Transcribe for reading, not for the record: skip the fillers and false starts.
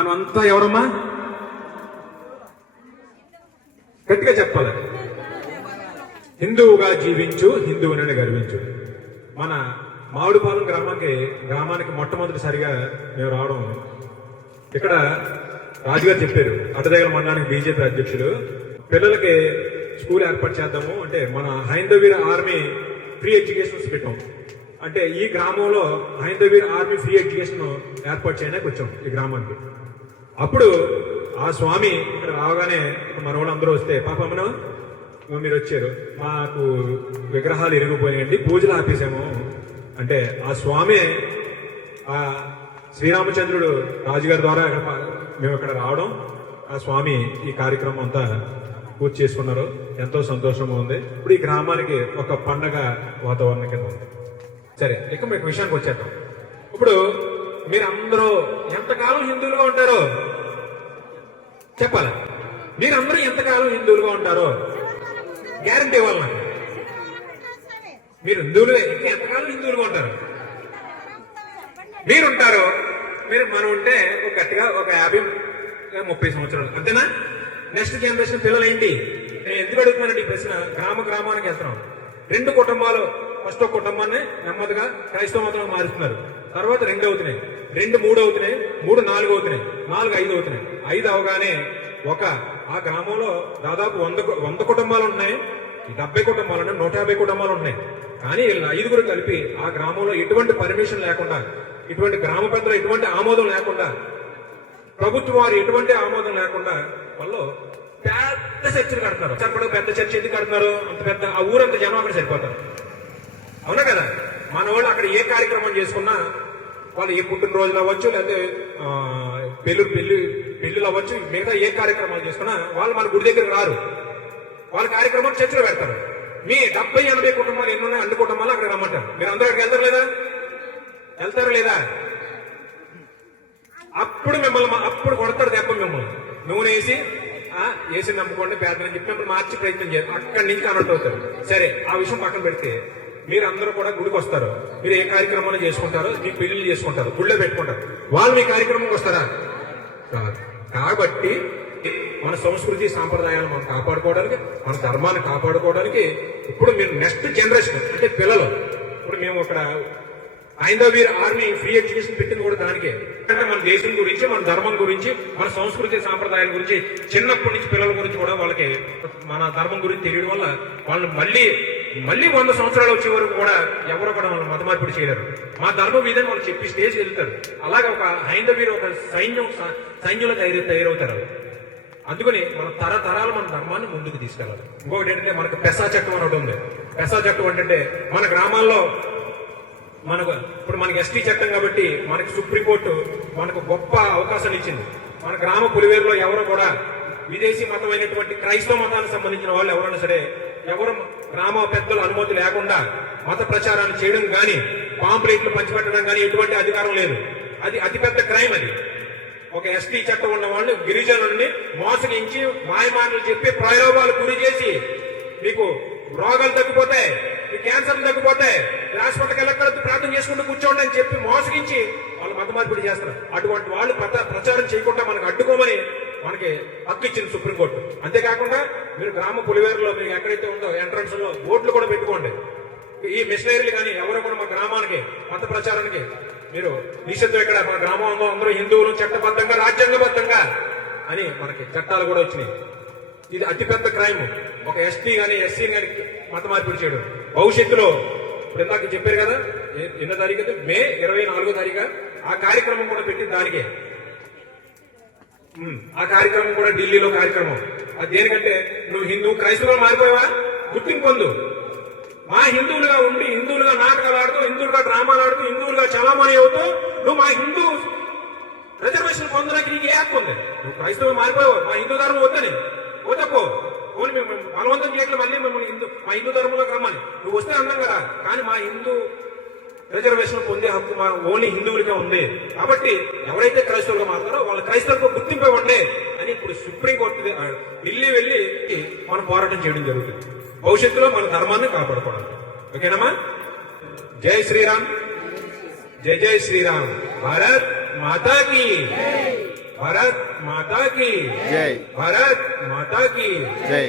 మనమంతా ఎవరమ్మా? గట్టిగా చెప్పాలి. హిందువుగా జీవించు, హిందువునని గర్వించు. మన మామిడిపాలెం గ్రామానికి మొట్టమొదటిసారిగా మేము రావడం, ఇక్కడ రాజుగారు చెప్పారు, అడ్డదగల మండలానికి బీజేపీ అధ్యక్షులు, పిల్లలకి స్కూల్ ఏర్పాటు చేద్దాము అంటే మన హైందవీర ఆర్మీ ఫ్రీ ఎడ్యుకేషన్స్ పెట్టాం. అంటే ఈ గ్రామంలో హైందవీర ఆర్మీ ఫ్రీ ఎడ్యుకేషన్ ఏర్పాటు చేయడానికి వచ్చాం ఈ గ్రామానికి. అప్పుడు ఆ స్వామి ఇక్కడ రాగానే మన వాళ్ళందరూ వస్తే, పాపమ్మను మీరు వచ్చారు, మాకు విగ్రహాలు ఇరిగిపోయాయండి, పూజలు ఆపేసాము అంటే ఆ స్వామి, ఆ శ్రీరామచంద్రుడు రాజుగారి ద్వారా మేము ఇక్కడ రావడం, ఆ స్వామి ఈ కార్యక్రమం అంతా పూర్తి చేసుకున్నారు. ఎంతో సంతోషంగా ఉంది. ఇప్పుడు ఈ గ్రామానికి ఒక పండగ వాతావరణం కింద ఉంది. సరే, ఇక మీకు విషయానికి వచ్చేద్దాం. ఇప్పుడు మీరందరూ ఎంతకాలం హిందువులుగా ఉంటారో చెప్పాలి. మీరందరూ ఎంతకాలం హిందువులుగా ఉంటారో గ్యారంటీ ఇవ్వాలి నాకు. మీరు హిందువులుగా ఇంకా ఎంతకాలం హిందువులుగా ఉంటారు? మీరుంటారు, మనం ఉంటే ఒక గట్టిగా ఒక 50-30 సంవత్సరాలు అంతేనా? నెక్స్ట్ జనరేషన్ పిల్లలు ఏంటి? నేను ఎందుకు అడుగుతున్నానండి ఈ ప్రశ్న? గ్రామానికి వెళ్తున్నాం. 2 కుటుంబాలు, ఫస్ట్ ఒక కుటుంబాన్ని నెమ్మదిగా క్రైస్తవ మతంలో మారుస్తున్నారు. తర్వాత 2 అవుతున్నాయి, 2 3 అవుతున్నాయి, 3 4 అవుతున్నాయి, 4 5 అవుతున్నాయి. 5 అవగానే ఆ గ్రామంలో దాదాపు 100 కుటుంబాలు ఉన్నాయి, 70 కుటుంబాలు ఉన్నాయి, 150 కుటుంబాలు ఉన్నాయి. కానీ వీళ్ళ 5గురు కలిపి ఆ గ్రామంలో ఎటువంటి పర్మిషన్ లేకుండా, ఇటువంటి గ్రామ పెద్దలు ఎటువంటి ఆమోదం లేకుండా, ప్రభుత్వం వారు ఎటువంటి ఆమోదం లేకుండా వాళ్ళు పెద్ద చర్చలు కడుతున్నారు. సరిపడకు పెద్ద చర్చ ఎందుకు కడుతున్నారు? అంత పెద్ద ఆ ఊరంత జనం అక్కడ సరిపోతారు. అవునా కదా? మన వాళ్ళు అక్కడ ఏ కార్యక్రమం చేసుకున్నా, వాళ్ళు ఏ పుట్టినరోజులు అవ్వచ్చు, లేకపోతే పెళ్లిళ్ళు అవ్వచ్చు, మిగతా ఏ కార్యక్రమాలు చేసుకున్నా వాళ్ళు మన గుడి దగ్గరకు రారు. వాళ్ళ కార్యక్రమాలు చర్చలో పెడతారు. మీ 70-80 కుటుంబాలు ఎన్ని ఉన్నాయి, అన్ని కుటుంబాలు అక్కడ రమ్మంటారు. మీరు అందరూ అక్కడికి వెళ్తారు లేదా? అప్పుడు కొడతాడు దెబ్బ మిమ్మల్ని. నూనె వేసి నమ్ముకోండి పేదలని చెప్పినప్పుడు మార్చి ప్రయత్నం చేయాలి. అక్కడి నుంచి కనెక్ట్ అవుతారు. సరే, ఆ విషయం పక్కన పెడితే మీరు అందరూ కూడా గుడికి వస్తారు. మీరు ఏ కార్యక్రమాలు చేసుకుంటారో, మీ పెళ్లిళ్ళు చేసుకుంటారు, గుళ్ళో పెట్టుకుంటారు. వాళ్ళు మీ కార్యక్రమంకి వస్తారా? కాబట్టి మన సంస్కృతి సాంప్రదాయాలు మనం కాపాడుకోవడానికి, మన ధర్మాన్ని కాపాడుకోవడానికి ఇప్పుడు మీరు నెక్స్ట్ జనరేషన్ అంటే పిల్లలు, ఇప్పుడు మేము ఇక్కడ హైందవీర ఆర్మీ ఫ్రీ ఎడ్యుకేషన్ పెట్టింది కూడా దానికే. అంటే మన దేశం గురించి, మన ధర్మం గురించి, మన సంస్కృతి సాంప్రదాయాల గురించి చిన్నప్పటి నుంచి పిల్లల గురించి కూడా వాళ్ళకి మన ధర్మం గురించి తెలియడం వల్ల వాళ్ళు మళ్ళీ 100 సంవత్సరాలు వచ్చే వరకు కూడా ఎవరో కూడా వాళ్ళు మత మార్పిడి చేయలేరు. మా ధర్మం ఇదని వాళ్ళు చెప్పి స్టేజ్ వెళ్తారు. అలాగే ఒక హైందవీరు ఒక సైన్యంలో తయారవుతారు. అందుకని మన తరతరాలు మన ధర్మాన్ని ముందుకు తీసుకెళ్ళాలి. ఇంకొకటి ఏంటంటే మనకు పెసా చట్టం అని ఒకటి ఉంది. పెసా చట్టం అంటే మన గ్రామాల్లో ఇప్పుడు మనకి ఎస్టీ చట్టం కాబట్టి మనకి సుప్రీంకోర్టు మనకు గొప్ప అవకాశాలు ఇచ్చింది. మన గ్రామ పులివేరులో ఎవరు కూడా విదేశీ మతమైనటువంటి క్రైస్తవ మతానికి సంబంధించిన వాళ్ళు ఎవరైనా సరే, ఎవరు గ్రామ పెద్దల అనుమతి లేకుండా మత ప్రచారాన్ని చేయడం కానీ, పాంప్లెట్లు పంచిపెట్టడం కానీ ఎటువంటి అధికారం లేదు. అది అతిపెద్ద క్రైమ్. అది ఒక ఎస్టీ చట్టం ఉన్న వాళ్ళు గిరిజనుల్ని మోసగించి మాయమాటలు చెప్పి ప్రయోగాలు గురి చేసి మీకు రోగాలు తగ్గిపోతాయి, మీ క్యాన్సర్లు తగ్గిపోతాయి, హాస్పిటల్కి వెళ్ళక్కర్లేదు, ప్రార్థన చేసుకుంటూ కూర్చోండి అని చెప్పి మోసగించి వాళ్ళు మత మార్పిడి చేస్తారు. అటువంటి వాళ్ళు ప్రచారం చేయకుండా మనకు అడ్డుకోమని మనకి హక్కు ఇచ్చింది సుప్రీంకోర్టు. అంతేకాకుండా మీరు గ్రామ పులివేరులో మీకు ఎక్కడైతే ఉందో ఎంట్రన్స్ లో బోర్డులు కూడా పెట్టుకోండి. ఈ మిషనరీలు కానీ ఎవరో కూడా మా గ్రామానికి మత ప్రచారానికి మీరు నిషేధం, ఇక్కడ మన గ్రామంలో అందరూ హిందువులు చట్టబద్ధంగా రాజ్యాంగబద్ధంగా అని మనకి చట్టాలు కూడా వచ్చినాయి. ఇది అతిపెద్ద క్రైమ్. ఒక ఎస్టీ కానీ ఎస్సీ కానీ మత మార్పిడి చేయడం. భవిష్యత్తులో ఇప్పుడు ఇందాక చెప్పారు కదా, ఎన్నో తారీఖు, మే 24వ తారీఖు ఆ కార్యక్రమం కూడా పెట్టింది దానికే. ఆ కార్యక్రమం కూడా ఢిల్లీలో కార్యక్రమం. అది దేనికంటే నువ్వు క్రైస్తవులు మారిపోయావా, గుర్తింపు పొందు. మా హిందువులుగా ఉండి, హిందువులుగా నాటకాలు ఆడుతూ, హిందువులుగా డ్రామాలు ఆడుతూ, హిందువులుగా చలామణి అవుతూ నువ్వు మా హిందూ రిజర్వేషన్ పొందడానికి నీకు ఏ హక్కు ఉంది? నువ్వు క్రైస్తవులు మారిపోయావు, మా హిందూ ధర్మం వద్దని వద్దకో. ఓన్లీ మేము బలవంతం చేయట్లే, మళ్ళీ మిమ్మల్ని మా హిందూ ధర్మంలోకి రమ్మని. నువ్వు వస్తే అన్నాం కదా, కానీ మా హిందూ రిజర్వేషన్ పొందే హక్కు మా ఓన్లీ హిందువులకే ఉంది. కాబట్టి ఎవరైతే క్రైస్తవులుగా మారుతారో వాళ్ళ క్రైస్తవులకు గుర్తింపు ఇవ్వండి అని ఇప్పుడు సుప్రీంకోర్టు ఢిల్లీ వెళ్ళి మనం పోరాటం చేయడం జరుగుతుంది. భవిష్యత్తులో మన ధర్మాన్ని కాపాడుకోవడం. ఓకేనమ్మా? జై శ్రీరామ్, జై జై శ్రీరామ్, భారత్ మాతాకి. భారత్ మాతా కీ జై భారత్ మాతా కీ జై